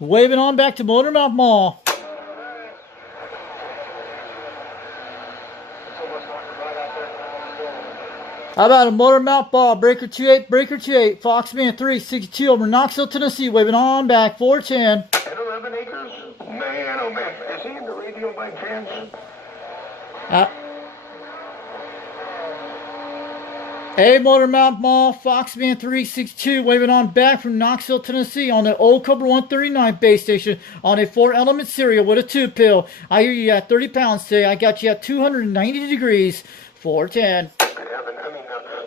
Waving on back to Motormouth Mall. How about a Motormouth Ball? Breaker 28, Breaker 28, Foxman 362 over Knoxville, Tennessee. Waving on back, 410. At 11 acres? Man, oh man. Is he in the radio by chance? A Motormouth Mall, Foxman 362, waving on back from Knoxville, Tennessee on the old Cobra 139 base station on a 4-element cereal with a 2-pill. I hear you at 30 pounds today. I got you at 290 degrees, 410.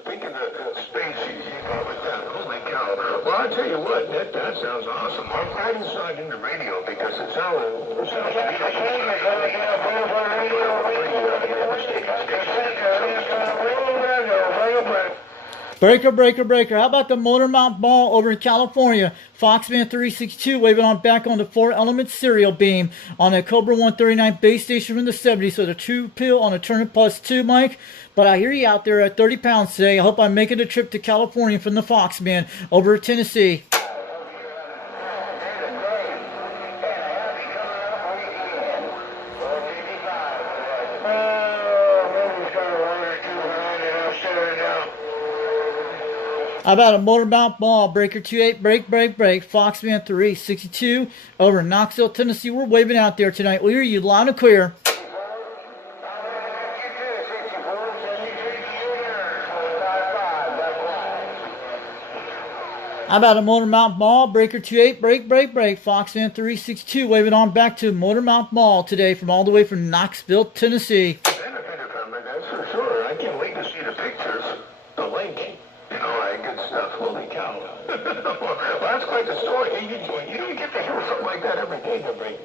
Thinking the space you got with that, holy cow. Well, I tell you what, that sounds awesome. I'm glad inside in the radio because it sounds Breaker, breaker, breaker. How about the Motormouth Ball over in California? Foxman 362 waving on back on the 4-element cereal beam on a Cobra 139 base station from the 70s. So the 2-pill on a Turner Plus 2, Mike. But I hear you out there at 30 pounds today. I hope I'm making a trip to California from the Foxman over at Tennessee. How about a Motormouth Ball? Breaker 28, break, break, break. Foxman 362 over in Knoxville, Tennessee. We're waving out there tonight. We hear you loud and clear. How about a Motormouth Ball? Breaker 28, break, break, break. Foxman 362 waving on back to Motormouth Mall today from all the way from Knoxville, Tennessee. Benefited from it, that's for sure. I can't wait to see the pictures, the link, and all that good stuff. Holy cow. Well, that's quite the story. You don't get to hear something like that every day, the break.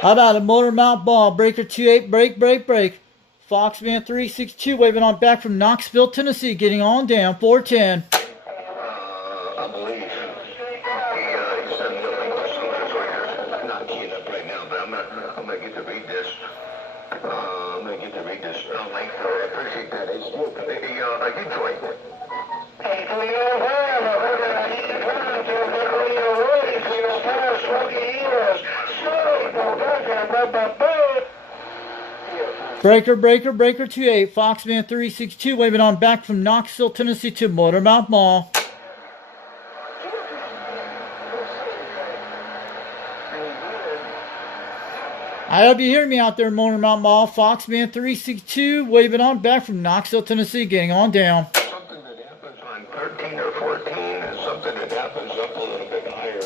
How about a Motormouth Ball? Breaker 28, break, break, break. Foxman 362 waving on back from Knoxville, Tennessee, getting on down, 410. I believe he sent me a link to something, so I'm not keying up right now, but I'm gonna get to read this. I'm gonna get to read this link. I appreciate that. It's a good joint. Hey, to your forever, I need to turn to the radio voice, your past smoky ears. Breaker, breaker, breaker 28. Foxman 362 waving on back from Knoxville, Tennessee to Motormouth Mall. I hope you hear me out there, Motormouth Mall. Foxman 362 waving on back from Knoxville, Tennessee, getting on down. Something that happens on 13 or 14 and something that happens up a little bit higher.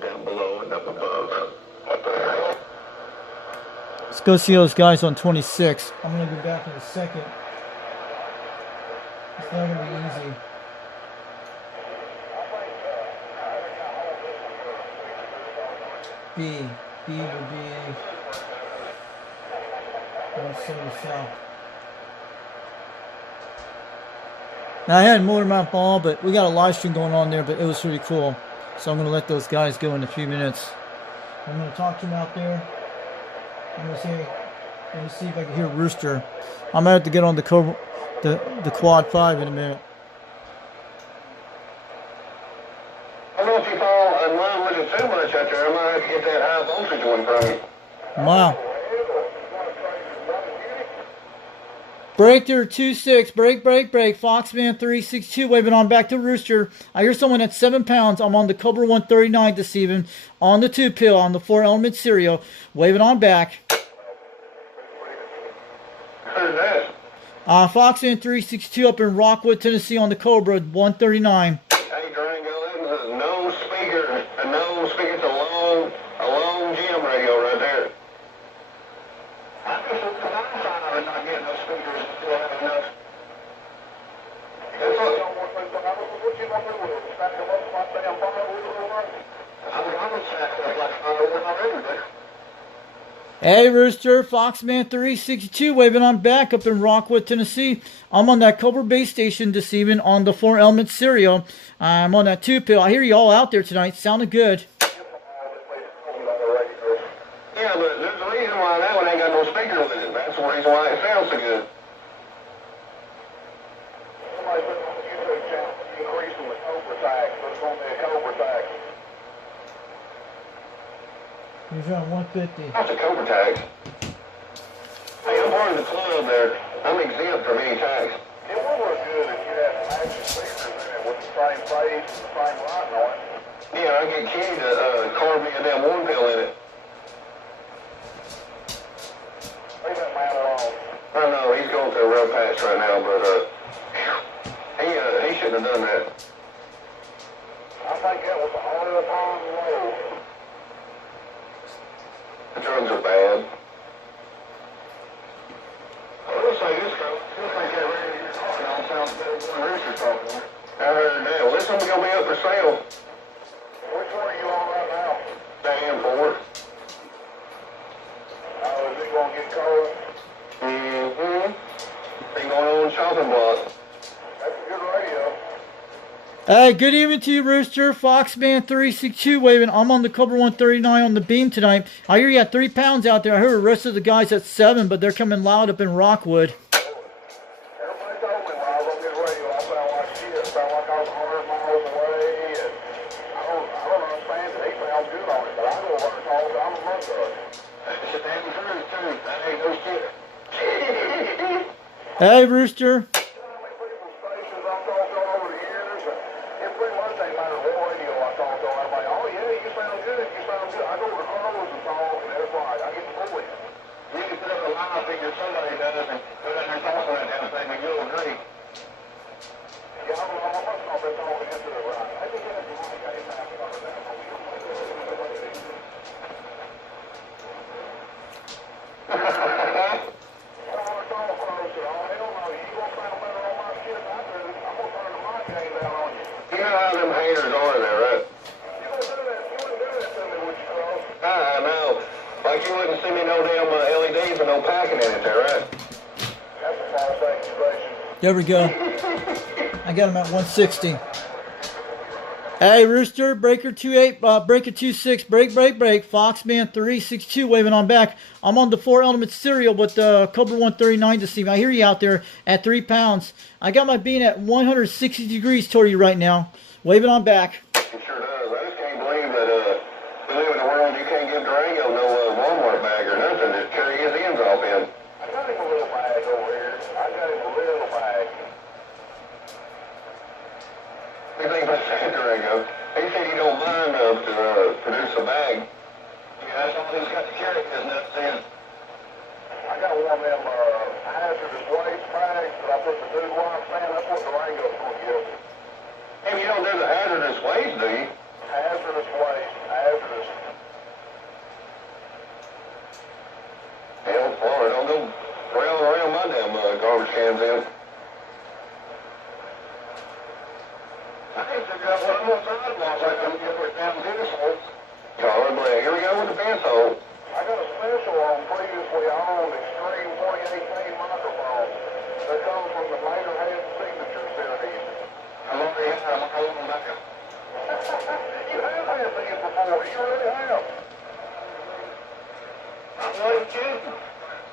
Down below and up above. What the hell? Let's go see those guys on 26. I'm going to be back in a second. It's not going to be easy. B would be 170 south. Now I had Motormouth Ball, but we got a live stream going on there, but it was pretty cool. So I'm going to let those guys go in a few minutes. I'm going to talk to them out there. I'm going to see if I can hear Rooster. I'm going to have to get on the Quad 5 in a minute. I don't know if you fall in line with it too much out there. I might have to get that high voltage one from you. Wow. Breaker 26, break, break, break. Foxman 362 waving on back to Rooster. I hear someone at 7 pounds. I'm on the Cobra 139 this evening on the 2-pill on the 4-element cereal. Waving on back. Who's that? Foxman 362 up in Rockwood, Tennessee on the Cobra 139. Hey, Durango, this is no speaker. No speaker. It's a long GM radio right there. I guess it's the downside of it not getting no speakers. Still have enough. Hey Rooster, Foxman 362 waving on back up in Rockwood, Tennessee. I'm on that Cobra base station this evening on the 4-element cereal. I'm on that 2-pill. I hear you all out there tonight. Sounded good. Yeah, but there's a reason reason why that one ain't got no speaker with it. That's the reason why it sounds so good. Somebody put on the YouTube channel, increasing the Cobra tax. There's going to be a Cobra tax. He's on 150. That's a Cobra tax. Hey, I'm part of the club there. I'm exempt from any tax. It would look good if you had some action speakers in it with the same phase and the same light on it. Yeah, I get Kenny to carve me a damn one pill in it. Leave that man alone. I know, he's going through a rough patch right now, but he shouldn't have done that. I think that was a all-time low. The drugs are bad. Looks like this guy. Looks like that radio you're talking on sounds better than the rooster's talking. I heard that. Well, this one's going to be up for sale. Which one are you on right now? Damn Ford. Oh, is it going to get cold? Mm-hmm. Been going on shopping block. That's a good radio. Hey, good evening to you, Rooster. Foxman362 waving. I'm on the Cobra 139 on the beam tonight. I hear you got 3 pounds out there. I heard the rest of the guys at 7, but they're coming loud up in Rockwood. Everybody told me when I was on this radio, I sound like shit. I sound like I was 100 miles away, and I don't understand it. He sounds good on it, but I go over and talk, I'm a month of it. That's the damn truth, too. That ain't no shit. Hey, Rooster. Somebody does, and go down there and talk on that damn thing, and you'll agree. Yeah, I'm not been talking into the right. I think that's the right guy. I don't want to talk close at all. Hell no, you gonna sound better on my shit than I do. I'm gonna turn the mic game down on you. You know how them haters are there, right? You wouldn't do that. You wouldn't do that to me, would you, Carl? I know. Like you wouldn't send me no damn LEDs with no packing in it there, right? That's a false accusation. There we go. I got him at 160. Hey, Rooster, breaker 28, breaker 26, break. Foxman362 waving on back. I'm on the 4 element serial with the Cobra 139 this evening. I hear you out there at 3 pounds. I got my bean at 160 degrees toward you right now. Waving on back. It sure does. I just can't believe that we live in a world you can't give Durango no Walmart bag or nothing to carry his ends off in. I got him a little bag over here. I got him a little bag. What do you think about that, Durango? He said he don't mind to produce a bag. Yeah, that's all he's got to carry his nuts in. I got one of them hazardous waste bags that I put the dude locks in. That's what Durango's going to give. Hey, you don't do the hazardous waste, do you? Hazardous waste. Hazardous. Hell, Florida, don't go around my damn garbage cans in. I ain't figured out what I'm on sidewalks I can get with damn tennis holes. Colin, here we go with the fence hole. I got a special on previously owned Extreme 2018 microphones that come from the Materhead Signature series. I'm already had them. I'm holding them back. You have had these before. You really have. I'm not kidding.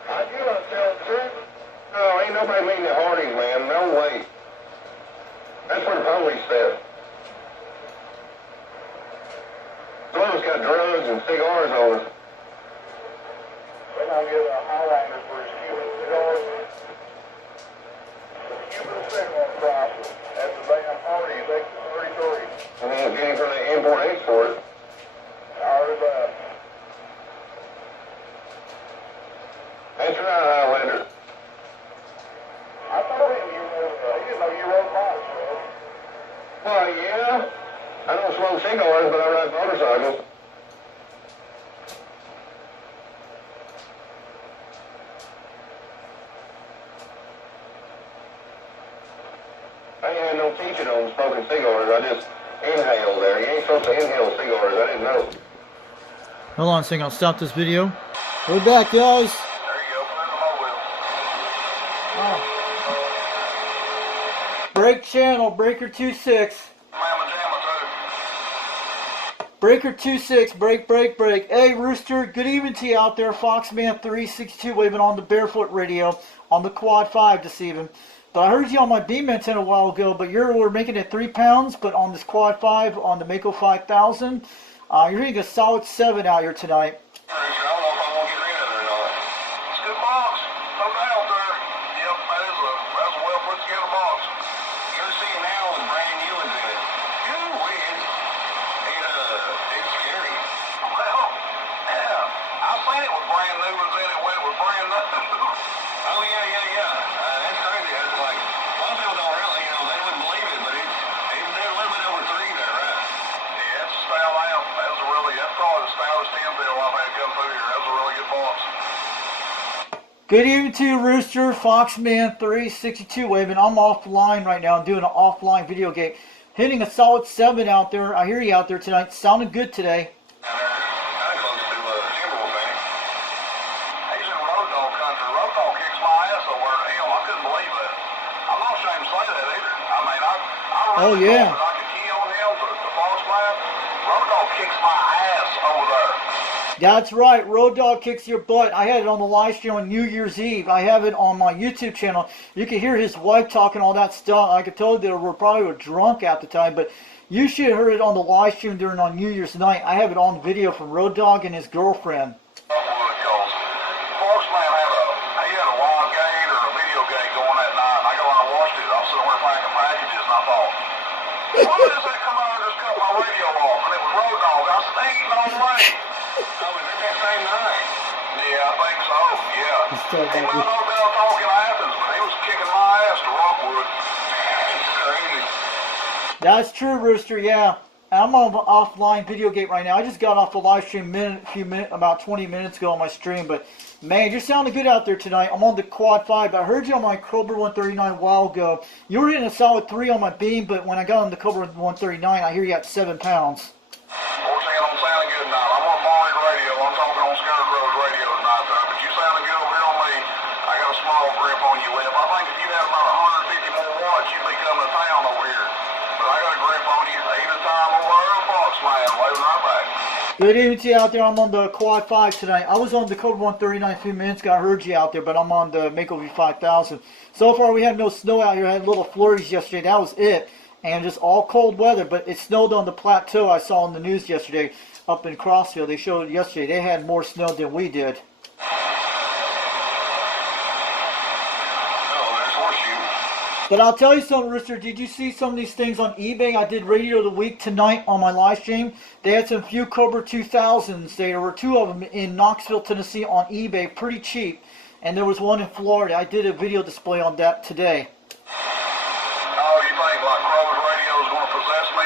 I do not tell the truth. No, ain't nobody meeting at Hardy's, man. No way. That's where the police said. Some of us got drugs and cigars on us. They're going to get Highlanders for his Cuban cigars. The Cuban cigar prices at the damn Hardy's, X33. Getting from the import-export. I heard that. That's right, Highlander. I told him he didn't know you rode bikes, man. Well, yeah. I don't smoke cigars, but I ride motorcycles. I ain't had no teaching on smoking cigars. I just inhale there. You ain't supposed to inhale cigars. I didn't know. Hold on a second. I'll stop this video. We're back, guys. Break channel, breaker 26. Breaker 2-6, break, break, break. Hey, Rooster, good evening to you out there. Foxman362 waving on the Barefoot radio on the Quad 5 this evening. But I heard you on my beam antenna a while ago, but we're making it 3 pounds, but on this Quad 5, on the Mako 5000, you're hitting a solid 7 out here tonight. I don't know if I won't get rid of it or not. It's a good box. No doubt there. Yep, that's a well put together box. You're gonna see it now with brand new ones in it. It's scary. Well, yeah. I've seen it with brand new ones in it when it was brand new. Oh, yeah. That's crazy. That's like, a lot of people don't really, they wouldn't believe it, but it's a little bit over 3 there, right? Yeah, it's a stout lamp. That's probably the stoutest Stenville I've had come through here. That's a really good box. Good evening to you, Rooster. Foxman362 waving. I'm offline right now. I'm doing an offline video game. Hitting a solid 7 out there. I hear you out there tonight. Sounding good today. Kind of close to Timberwolf, ain't it? He's in road dog country. Road dog kicks my ass over at him. I couldn't believe that. I'm not ashamed to say that either. I mean, I really thought that I could key on him to Fox Lab. Road dog kicks my ass over there. That's right. Road Dog kicks your butt. I had it on the live stream on New Year's Eve. I have it on my YouTube channel. You can hear his wife talking all that stuff. I could tell they were probably drunk at the time, but you should have heard it on the live stream during on New Year's night. I have it on video from Road Dog and his girlfriend. Fox Man had a live gate or a video gate going that night, and I go and I watched it. I was sitting there packing packages, and I thought, why does that come out and just cut my radio off? And it was Road Dog. I was thinking on the way. Oh, was it that same night? Yeah, I think so, yeah. He might not have been out talking to Athens, but he was kicking my ass to Rockwood. It's crazy. That's true, Rooster, yeah. I'm on an offline video gate right now. I just got off the live stream about 20 minutes ago on my stream, but man, you're sounding good out there tonight. I'm on the Quad 5. I heard you on my Cobra 139 a while ago. You were hitting a solid 3 on my beam, but when I got on the Cobra 139, I hear you at 7 pounds. I'm sounding good now. I'm on Barney Radio. I'm talking on Scarecrow's radio tonight, but you sounding good over here on me. I got a small grip on you, Lip. I think if you had about 150 more watts, you'd be coming to town over here. But I got a grip on you. Even time over there, Fox Man, waving right back. Good evening to you out there. I'm on the Quad 5 tonight. I was on the Cobra 139 a few minutes ago. I heard you out there, but I'm on the Mako 5000. So far, we had no snow out here. I had little flurries yesterday. That was it. And just all cold weather, but it snowed on the plateau. I saw on the news yesterday up in Crossfield. They showed yesterday they had more snow than we did. Oh, there's Horseshoe. But I'll tell you something, Rooster. Did you see some of these things on eBay? I did Radio of the Week tonight on my live stream. They had some few Cobra 2000s. There were 2 of them in Knoxville, Tennessee on eBay, pretty cheap. And there was one in Florida. I did a video display on that today. Oh, you think like Crow's radio is going to possess me?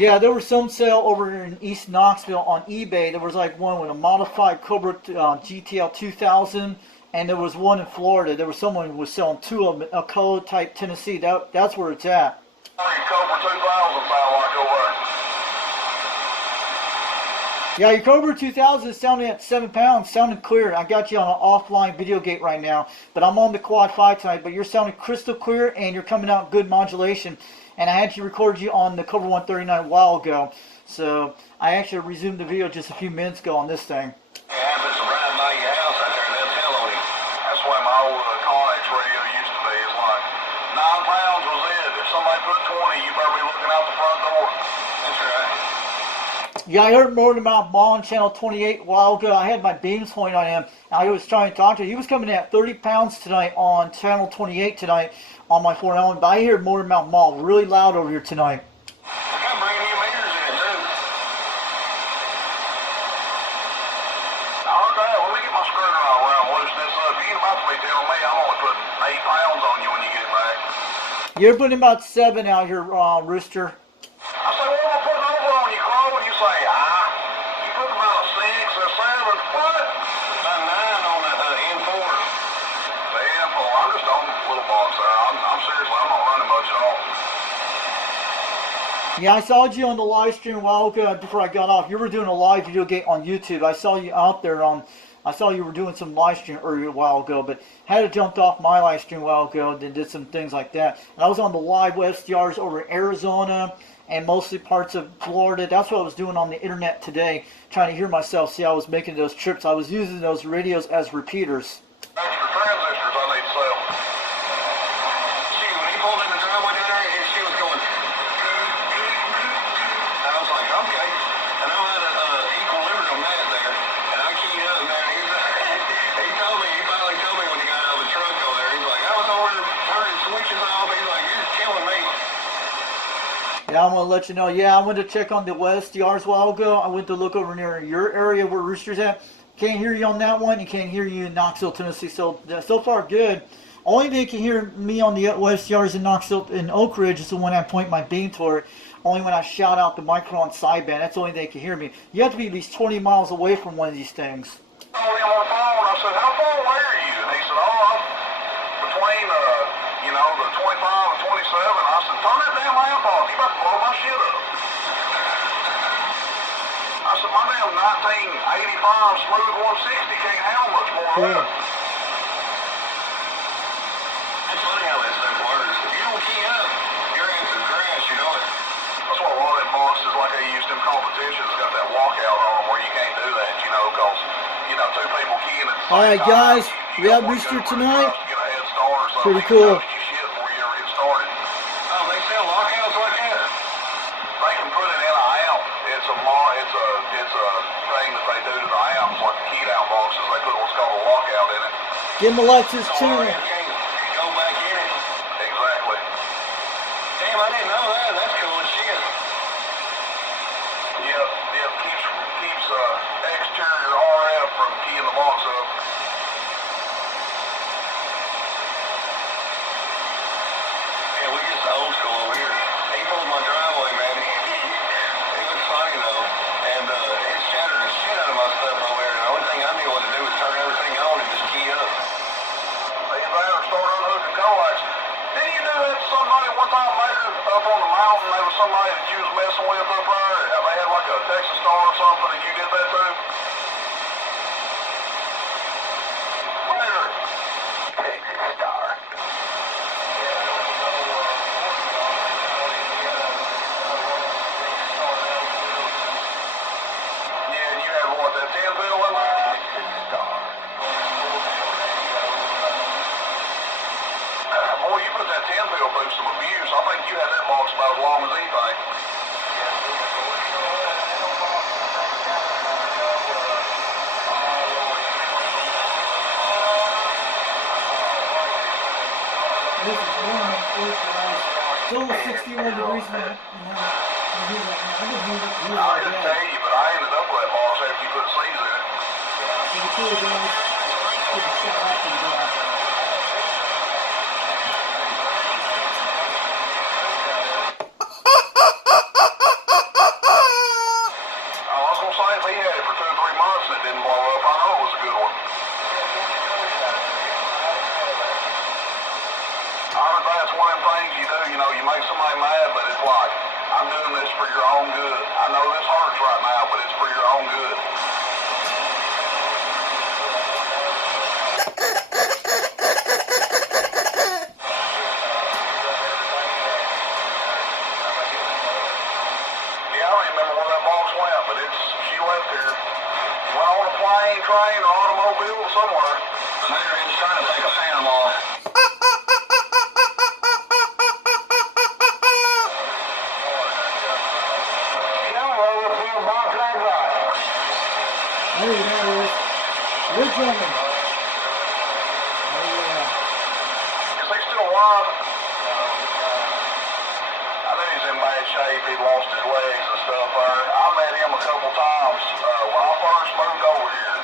Yeah, there was some sale over in East Knoxville on eBay. There was like one with a modified Cobra GTL 2000, and there was one in Florida. There was someone who was selling 2 of them, Alcoa type Tennessee. That's where it's at. Cobra 2000 sound like over there. Yeah, your Cobra 2000 is sounding at 7 pounds, sounding clear. I got you on an offline video gate right now, but I'm on the Quad 5 tonight, but you're sounding crystal clear, and you're coming out good modulation. And I actually recorded you on the Cobra 139 a while ago, so I actually resumed the video just a few minutes ago on this thing. Yeah, if it's right by your house out there, they'll tell on you. That's the way my old Connex radio used to be. It's like 9 pounds was it. If somebody put 20, you better be looking out the front door. That's right. Yeah, I heard more about Ball on Channel 28 a while ago. I had my beams pointed on him. I was trying to talk to him. He was coming in at 30 pounds tonight on Channel 28 tonight on my 4 element. But I hear more about Mall really loud over here tonight. I got brand new meters in it, too. I heard that. Let me get my screwdriver around loosen this up. You ain't about to be telling me I'm only putting 8 pounds on you when you get back. You're putting about 7 out here, Rooster. I say, what am I putting over on you, Crow? And you say, you put about a 6 or 7. What? About 9 on that N4. The N4. I'm just on the little box there. I'm seriously, I'm not running much at all. Yeah, I saw you on the live stream a while ago before I got off. You were doing a live video game on YouTube. I saw you out there on I saw you were doing some live stream earlier a while ago, but had jumped off my live stream a while ago, then did some things like that. And I was on the live WebSTRs over in Arizona and mostly parts of Florida. That's what I was doing on the internet today, trying to hear myself, see how I was making those trips. I was using those radios as repeaters. Extra transistors I need to sell. She, when he pulled in the driveway down there, she was going. And I was like, okay. And I had an equilibrium mat there, and I keyed up, man. He finally told me when he got out of the truck over there. He's like, I was over there turning switches off. He's like, you're killing me. Yeah, I'm going to let you know. Yeah, I went to check on the WebSTRs a while ago. I went to look over near your area where Rooster's at. Can't hear you on that one. You can't hear you in Knoxville, Tennessee. So far, good. Only they can hear me on the WebSTRs in Knoxville and Oak Ridge is the one I point my beam toward. Only when I shout out the micron sideband. That's the only they can hear me. You have to be at least 20 miles away from one of these things. I called him on the phone. I said, how far away are you? And he said, I'm between, the 25 and 27. I said, turn that damn lamp on. You about to blow my shit up. I said, my damn 1985 smooth 160 can't handle much more of that. It's funny how that stuff works. If you don't key up, your ass is grass, you know it. That's why a lot of them boxes, like they use them competitions, got that walkout on them where you can't do that, because, two people keying at the same time. Alright, guys, we have Rooster tonight. Pretty cool. Oh, they sell lockouts like that? They can put it in an amp. It's a thing that they do to the amps, like the keyed out boxes. They put what's called a lockout in it. Give him a like to his channel. Go back in it. Exactly. Damn, I didn't know that. That's cool as shit. Yep. Keeps exterior RF from keying the box up. Yeah, we get old school over here. He pulled my driveway, man. It was funny though, and it shattered the shit out of my stuff over there. And the only thing I knew what to do was turn everything on and just key up. They better start unhooking coax. Didn't you do that to somebody one time later up on the mountain? There was somebody that you was messing with up there. They had like a Texas Star or something, and you did that too. Where? Texas Star. Boy, you put that 10-pill boost of abuse. I think you had that box about as long as anything. This is warm and close to ice. It's over 61 degrees now. I didn't tell you, but I ended up with that box after you put C's in it. So the cool guys, take a shout out to the guy. I was going to say, if he had it for 2 or 3 months and it didn't blow up, I know it was a good one. I heard that's one of them things you do, you make somebody mad, but it's like, I'm doing this for your own good. I know this hurts right now, but it's for your own good. Yeah, I don't remember where that box went, but she left here. Went on a plane, train, or automobile somewhere. And they're just trying to take a phantom off. There you go, Rich Roman. Oh, yeah. Is he still alive? I knew he's in bad shape. He lost his legs and stuff there. I met him a couple times when I first moved over here.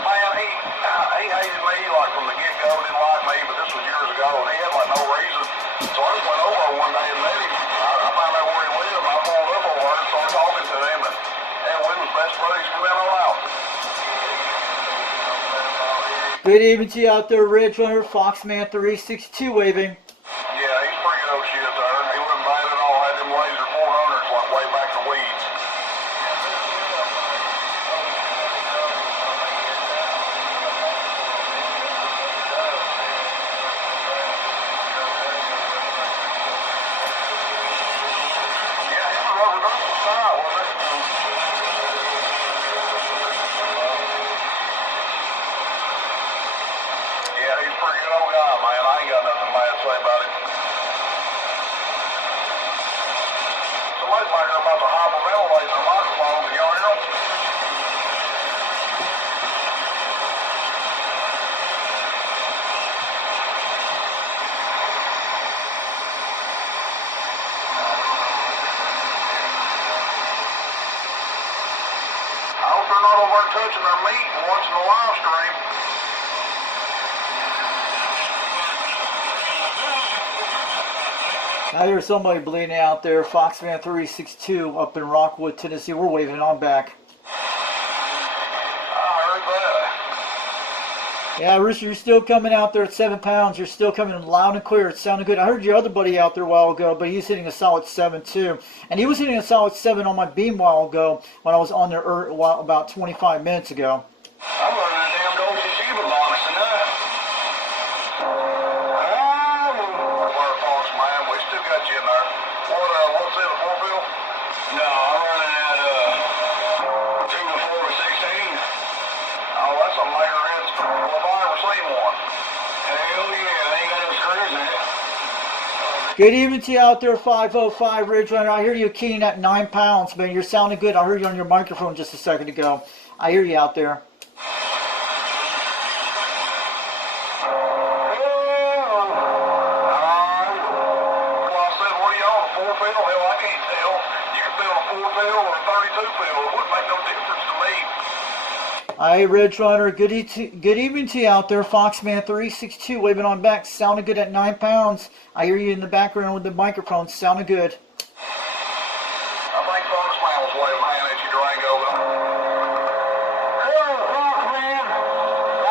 Man, he hated me like from the get-go. Didn't like me, but this was years ago, and he had like no reason. So I just went over one day and met him. I found out where he lived. I pulled up over there and started talking to him, and we was best buddies from then on out. Good evening to you out there, Ridge Runner, Foxman 362 waving. Yeah, he's pretty good old shit there. He wasn't bad at all. Had them laser 400s like way back in the weeds. pretty good old guy, man. I ain't got nothing bad to say about him. Somebody's back there about to hyperventilate their microphone. Can y'all hear them? I hope they're not over there touching their meat and watching the live stream. I hear somebody bleeding out there. Foxman 362 up in Rockwood, Tennessee. We're waving on back. I heard that. Yeah, Rooster, you're still coming out there at 7 pounds. You're still coming in loud and clear. It's sounding good. I heard your other buddy out there a while ago, but he's hitting a solid 7 too. And he was hitting a solid 7 on my beam a while ago when I was on there about 25 minutes ago. I'm running a damn Dolce Shiba box tonight. Where Fox, man, we still got you in there. What's it, a 4-fill? No, I'm running at 2 to 4 to 16. Oh, that's a layer head. Well, if I ever seen one. Hell yeah, I ain't got no screws in it. Good evening to you out there, 505 Ridge Runner. I hear you keying at 9 pounds, man. You're sounding good. I heard you on your microphone just a second ago. I hear you out there. Hi, Ridge Runner. Good evening to you out there. Foxman 362 waving on back. Sounding good at 9 pounds. I hear you in the background with the microphone. Sounding good. I think Foxman was waving hand at you, Durango. Hello, Foxman.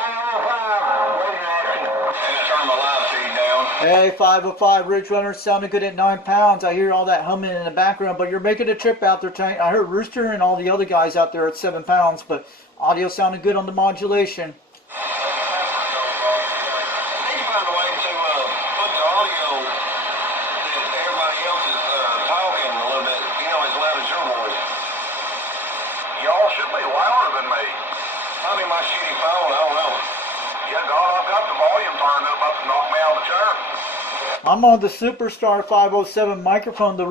505. And I turned my live feed down. Hey, 505 Ridge Runner. Sounding good at 9 pounds. I hear all that humming in the background, but you're making a trip out there tonight. I heard Rooster and all the other guys out there at 7 pounds, but audio sounded good on the modulation. I need to find a way to put the audio that everybody else is talking a little bit, as loud as your voice. Y'all should be louder than me. Probably my shitty phone, I don't know. Yeah, God, I've got the volume turned up to knock me out of the chair. I'm on the Superstar 507 microphone, the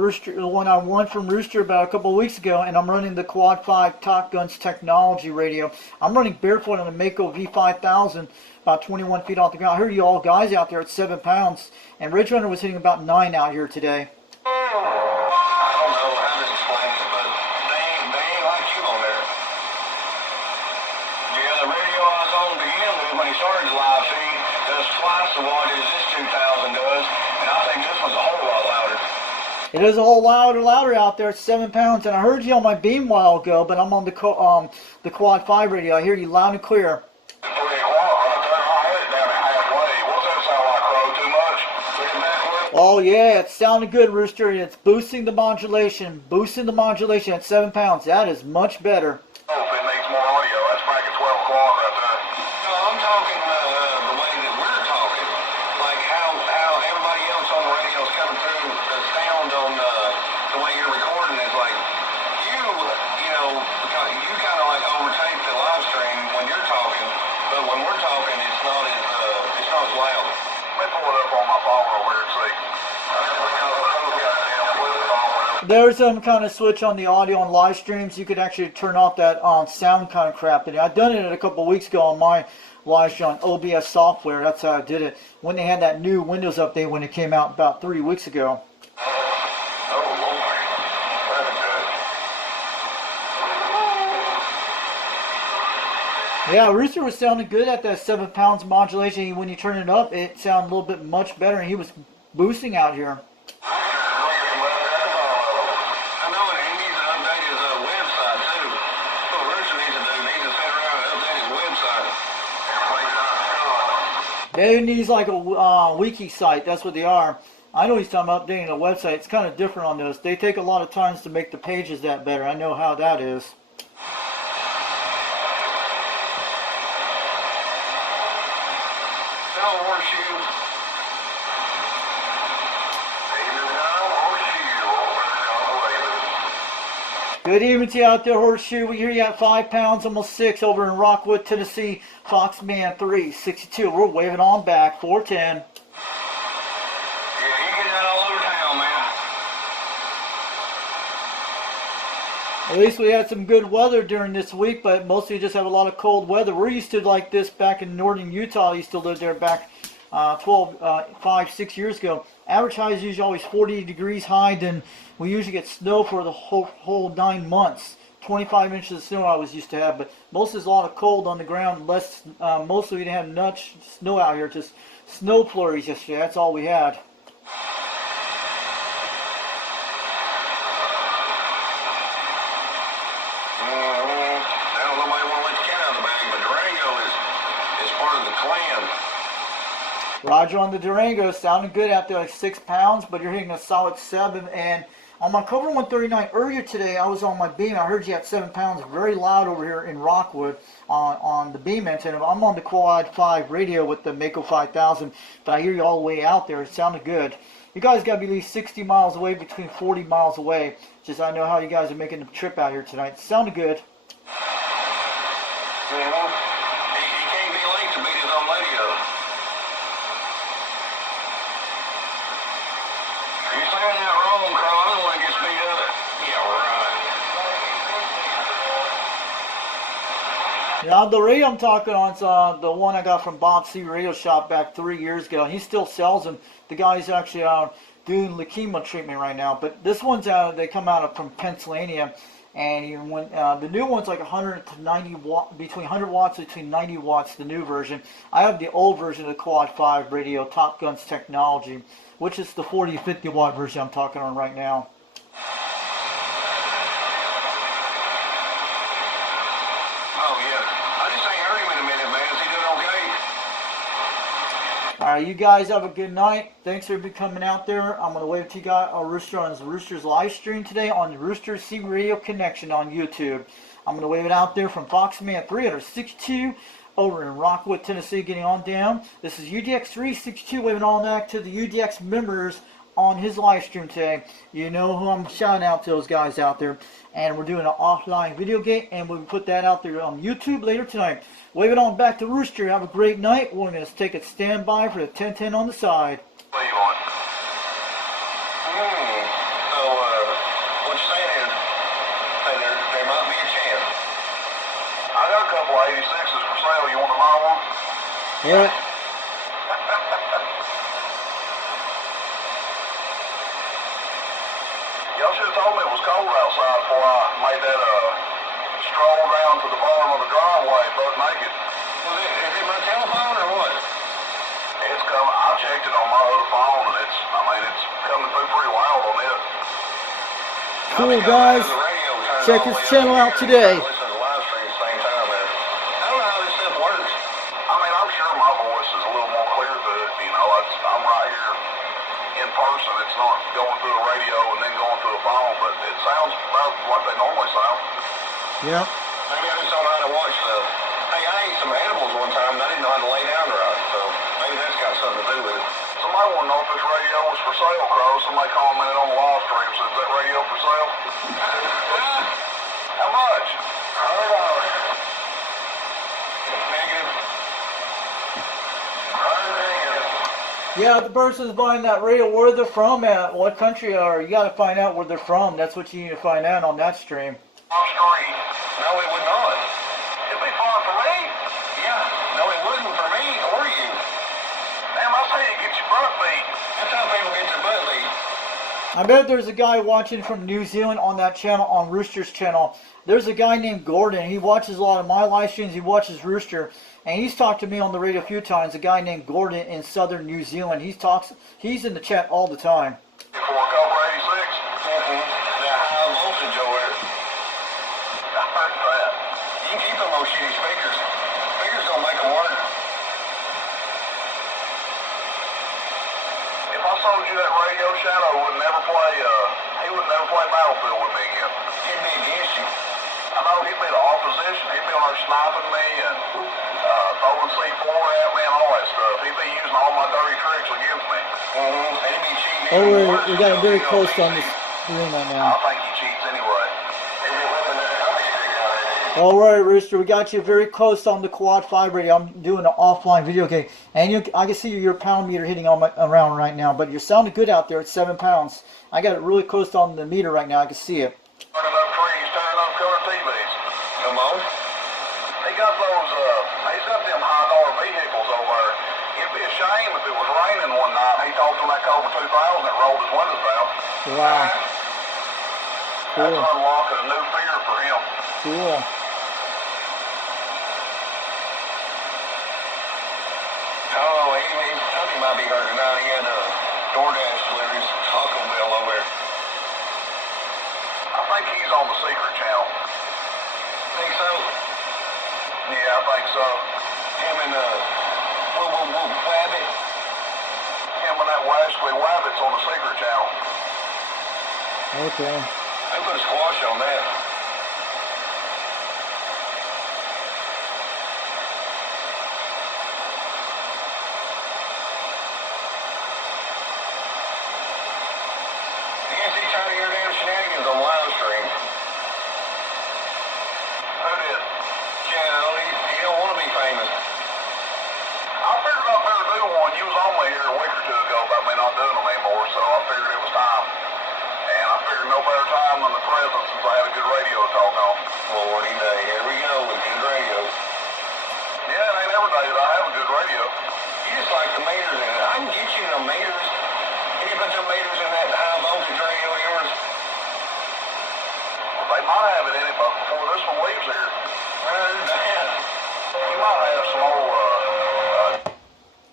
one I won from Rooster about a couple of weeks ago, and I'm running the Quad 5 Top Guns technology radio. I'm running barefoot on the Mako V5000, about 21 feet off the ground. I heard you all guys out there at 7 pounds, and Ridge Runner was hitting about 9 out here today. I don't know how to explain it, but they ain't like you on there. Yeah, the radio I was on to begin with when he started the live feed does twice the wattage this 2000 does, and I think this one's a whole lot louder. It is a whole louder out there at 7 pounds, and I heard you on my beam a while ago, but I'm on the Quad 5 radio. I hear you loud and clear. 3 o'clock right there, I had it down at halfway. What's that sound like, Crow? Too much? Bring it back with? Oh yeah, it's sounding good, Rooster. It's boosting the modulation at 7 pounds. That is much better. Oh, if it needs more audio, that's back at 12 o'clock right there. No, I'm talking the way that we're talking. Like how everybody else on the radio is coming through, the sound on the way you're recording is like, you kind of like overtake the live stream when you're talking, but when we're talking, it's not as loud. Let me pull it up on my phone over here and see. There's some kind of switch on the audio on live streams. You could actually turn off that sound kind of crap. And I've done it a couple of weeks ago on my live stream on OBS software. That's how I did it when they had that new Windows update when it came out about 3 weeks ago. Oh, Lord. That's good. Yeah, Rooster was sounding good at that 7 pounds modulation. When you turn it up, it sounded a little bit much better, and he was boosting out here. They need like a wiki site. That's what they are. I know he's talking about updating a website. It's kind of different on this. They take a lot of times to make the pages that better. I know how that is. Good evening to you out there, Horseshoe. We hear you at 5 pounds, almost 6, over in Rockwood, Tennessee. Foxman 362. We're waving on back, 410. Yeah, you get that all over town, man. At least we had some good weather during this week, but mostly just have a lot of cold weather. We're used to like this back in northern Utah. I used to live there back 5, 6 years ago. Average high is usually always 40 degrees high. Then we usually get snow for the whole 9 months. 25 inches of snow I was used to have, but most is a lot of cold on the ground. Less, mostly we didn't have much snow out here. Just snow flurries yesterday. That's all we had. I don't know why you want to let the cat out of the bag, but Durango is part of the clan. Roger on the Durango, sounding good out there, like 6 pounds, but you're hitting a solid 7. And on my Cobra 139 earlier today, I was on my beam. I heard you at 7 pounds, very loud over here in Rockwood on the beam antenna. I'm on the Quad 5 radio with the Mako 5000, but I hear you all the way out there. It sounded good. You guys got to be at least 60 miles away, between 40 miles away. Just I know how you guys are making the trip out here tonight. It sounded good. He can't be late to beat his own radio. You're saying that wrong, Carl. I don't want to get speed up. Yeah, right. Yeah, the radio I'm talking on is the one I got from Bob C. Radio Shop back 3 years ago. He still sells them. The guy's actually doing leukemia treatment right now. But this one's they come out from Pennsylvania, and the new one's like 100 to 90 watt, between 100 watts, between 90 watts. The new version. I have the old version of the Quad 5 radio, Top Guns technology, which is the 40 to 50 watt version I'm talking on right now. Alright, you guys have a good night. Thanks for coming out there. I'm going to wave to you guys on Rooster's live stream today on the Rooster C Radio Connection on YouTube. I'm going to wave it out there from Foxman 362 over in Rockwood, Tennessee, getting on down. This is UDX362 waving on back to the UDX members on his live stream today. You know who I'm shouting out to, those guys out there. And we're doing an offline video game, and we'll put that out there on YouTube later tonight. Wave it on back to Rooster. Have a great night. We're going to take a standby for the 1010 on the side. What do you want? So, what you're saying is, there might be a chance. I got a couple of 86s for sale. You want to buy one? Yeah. Y'all should have told me it was cold outside before I made that stroll down to the bottom of the driveway, butt naked. Is it my telephone or what? It's coming. I checked it on my other phone, and it's coming through pretty loud on it. Cool, guys. Check his channel out today. Listen to the live stream at the same time, man. I don't know how this stuff works. I mean, I'm sure my voice is a little more clear to it. You know, I'm right here in person. It's not going through the radio and then going through the phone, but it sounds about like they normally sound. Yep. Maybe I just don't know how to watch stuff. Hey, I ate some animals one time and I didn't know how to lay down right, so maybe that's got something to do with it. Somebody want to know if this radio was for sale, Crow. Somebody commented on the live stream, says that radio for sale? How much? $100. Negative. Yeah, the person's buying that radio, where they're from, at what country are. You got to find out where they're from. That's what you need to find out on that stream. Off stream. No, it would not. It'd be far for me. Yeah. No, it wouldn't for me or you. Damn, I say you get your butt beat. That's how people get their butt beat. I bet there's a guy watching from New Zealand on that channel, on Rooster's channel. There's a guy named Gordon. He watches a lot of my live streams. He watches Rooster. And he's talked to me on the radio a few times. A guy named Gordon in southern New Zealand. He's in the chat all the time. For a Cobra 86? That high voltage over there. I heard that. You can keep them those shitty speakers. Speakers don't make them work. If I sold you that radio, Shadow would never play, he would never play Battlefield with me again. He'd be against you. I know he'd be the opposition. He'd be on there sniping me and throwing C4 at me and all that stuff. He'd be using all my dirty tricks against me. And he'd be cheating. Oh, we got very close on this room right now. I think he cheats anyway. If it All right, Rooster, we got you very close on the quad 5 radio. I'm doing an offline video, okay? And I can see your pound meter hitting on around right now, but you're sounding good out there at 7 pounds. I got it really close on the meter right now. I can see it. Turning up trees, turning up color TVs. Come on. He got those, he's got them high-dollar vehicles over there. It'd be a shame if it was raining one night. He talked on that Cobra 2000 that rolled his windows down. Wow. That's Cool. unlocking a new fear for him. Cool. Oh, he might be hurt tonight. He had a DoorDash delivery, his Taco Bell over there. I think he's on the secret channel. Think so? Yeah, I think so. Him and Wabbit. Him and that Wesley Wabbit's on the secret channel. Okay. They put a squash on that. You can see Tiny your damn shenanigans on live stream. Who did? Channel, he don't want to be famous. I figured out there to do one. You was on me here a week or two ago about me not doing them anymore, so I figured it was time. And I figured no better time than the present since I had a good radio to talk on. Lordy day, here we go with good radio. Yeah, it ain't every day that I have a good radio. You just like the meters in it. I can get you the meters. Can you put some meters in that high voltage radio of yours? Well, they might have it in it before this one leaves here. You might have some old,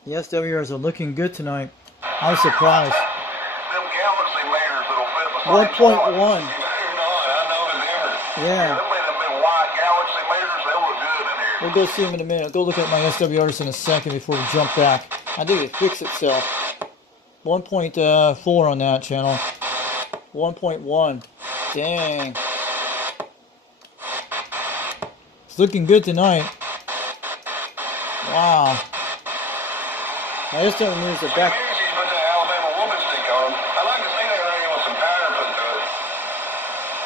The SWRs are looking good tonight. I was surprised. them Galaxy meters that'll fit the 1.1. same slot. You better not. I know it's ever. Yeah. Them been white Galaxy meters, they look good in here. We'll go see them in a minute. Go look at my SWRs in a second before we jump back. I think it fixed itself. 1.4 on that channel. 1.1. Dang. It's looking good tonight. Wow. I just don't remember the back. Maybe she's put the Alabama whooping stick on. I'd like to see that radio with some power put to it.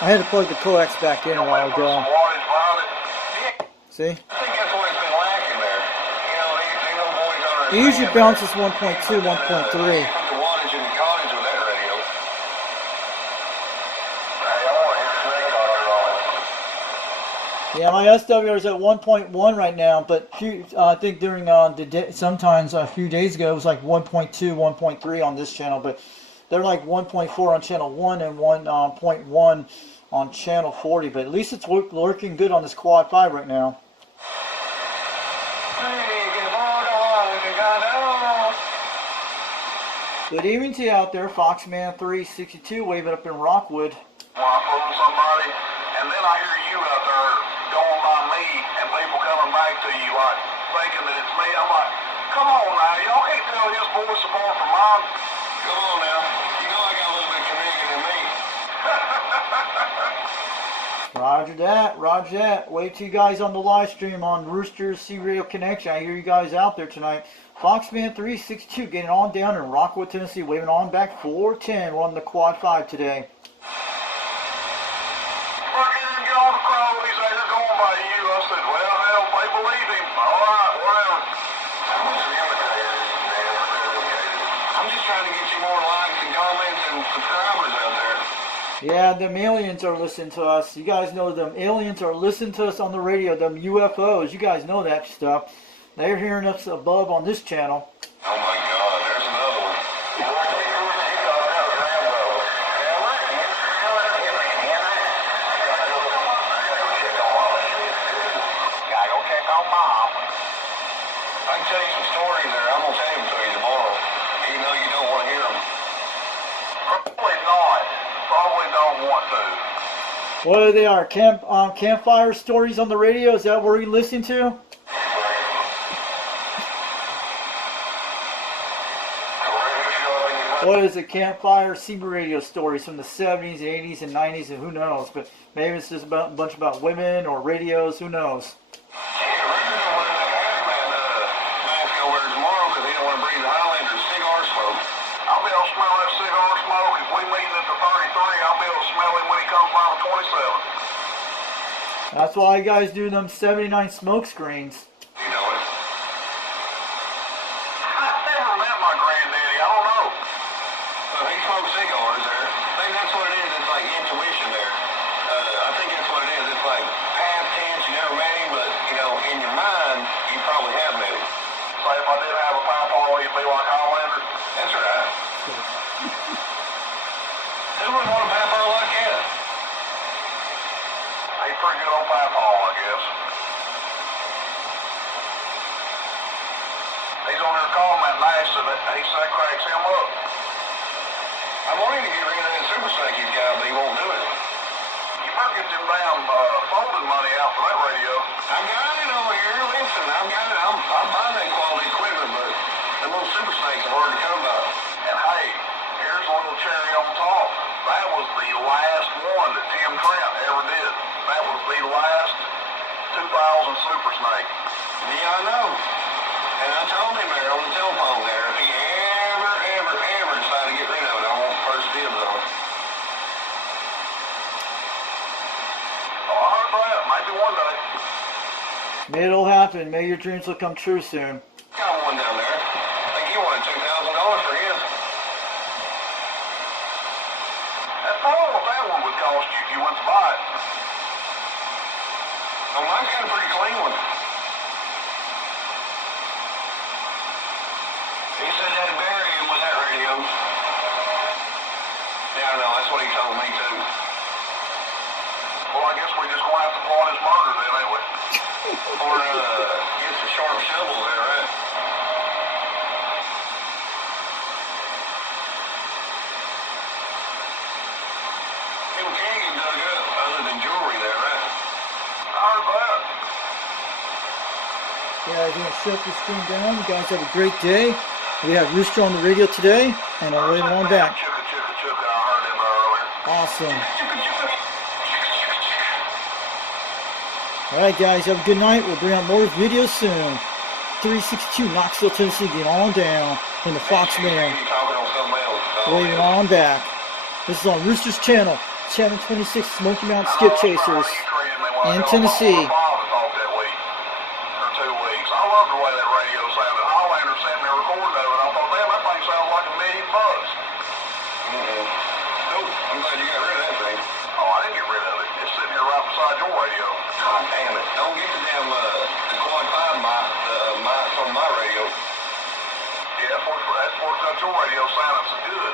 I had to plug the coax back in a while Put some ago. wattage behind it. See? I think that's what it's been lacking there. You know, these old boys under It usually bounces 1.2, 1.3. Put the wattage in the cottage with that radio. Hey, I want to hear the snake doctor on it. Yeah, my SWR is at 1.1 right now, but I think during the day, sometimes a few days ago it was like 1.2, 1.3 on this channel, but they're like 1.4 on channel 1 and 1.1 on channel 40. But at least it's working good on this quad 5 right now. Good evening to you out there, Foxman362 waving up in Rockwood. When I fool somebody, and then I hear you out there going by me, and people coming back to you like thinking that it's me. I'm like, come on now, y'all can't tell his voice apart from mine. Come on now, you know I got a little bit of comedian in me. Roger that, roger that. Wait till you guys on the live stream on Rooster's C Radio Connection. I hear you guys out there tonight. Foxman362 getting on down in Rockwood, Tennessee, waving on back 410. We're on the quad 5 today. Look, you didn't get on the crowd when he said you're going by you. I said, well, hell, they believe him. All right, whatever. I'm just trying to get you more likes and comments and subscribers out there. Yeah, them aliens are listening to us. You guys know them aliens are listening to us on the radio. Them UFOs, you guys know that stuff. They're hearing us above on this channel. Oh my God, there's another one. Gotta go check on Mom. I can tell you some stories there. I'm gonna tell them to you tomorrow, even though you don't want to hear them. Probably not. Probably don't want to. What are they? Are campfire stories on the radio? Is that what you're listening to? What is it? Campfire CB radio stories from the 70s, 80s, and 90s, and who knows? But maybe it's just about a bunch about women or radios. Who knows? I'll be able to smell that cigar smoke. If we meet at the 33, I'll be able to smell him when he comes by the That's why you guys do them 79 smoke screens. You know it. I never met my granddaddy. I don't know. Well, he smoked cigars there. I think that's what it is. It's like intuition there. I think that's what it is. It's like past tense. You never met him, but, you know, in your mind, you probably have met him. So if I did have a papa, he'd be like Highlander? That's right. Who would want a papa like that? He's pretty good on papa, I guess. He's on there calling that nice, and he said that cracks him up. I want him to get rid of that super snake he's got, but he won't do it. You better get them damn folding money out for that radio. I got it over here. Listen, I've got it. I'm buying that quality equipment, but them little super snakes are hard to come by. And hey, here's a little cherry on top. That was the last one that Tim Trent ever did. That was the last 2000 super snake. Yeah, I know. And I told him there on the telephone there, if he ever decided to get rid of it, I want first dibs on it. Oh, I heard that. Maybe one day. Maybe it'll happen. Maybe your dreams will come true soon. Got one down there. I think he wanted $2,000 for his. That's probably what that one would cost you if you went to buy it. Oh, mine's got a pretty clean one. He said that'd bury him with that radio. Yeah, I know. That's what he told me, too. Well, I guess we're just going to have to plot his murder then, ain't we? Or, get the sharp shovel there, right? People can't get dug up other than jewelry there, right? I heard that. Yeah, I'm going to shut this thing down. You guys have a great day. We have Rooster on the radio today, and I'll leave it on back. Chugga, chugga, chugga. I heard him earlier. Awesome. Chugga, chugga. All right, guys, have a good night. We'll bring out more videos soon. 362 Knoxville, Tennessee, get on down in the Fox Man. You talking on something else. Leave it on back. This is on Rooster's channel, Channel 26 Smoky Mountain Skip Chasers in Tennessee. I love the way that radio sounded. Highlander sent me a recording of it. I thought, damn, that thing sounds like $1,000,000. Nope, I'm glad you got rid of that thing. Oh, I didn't get rid of it. It's sitting here right beside your radio. God damn it. Don't get the damn the quad 5 mics on my radio. Yeah, that's worked out your radio sounding so good.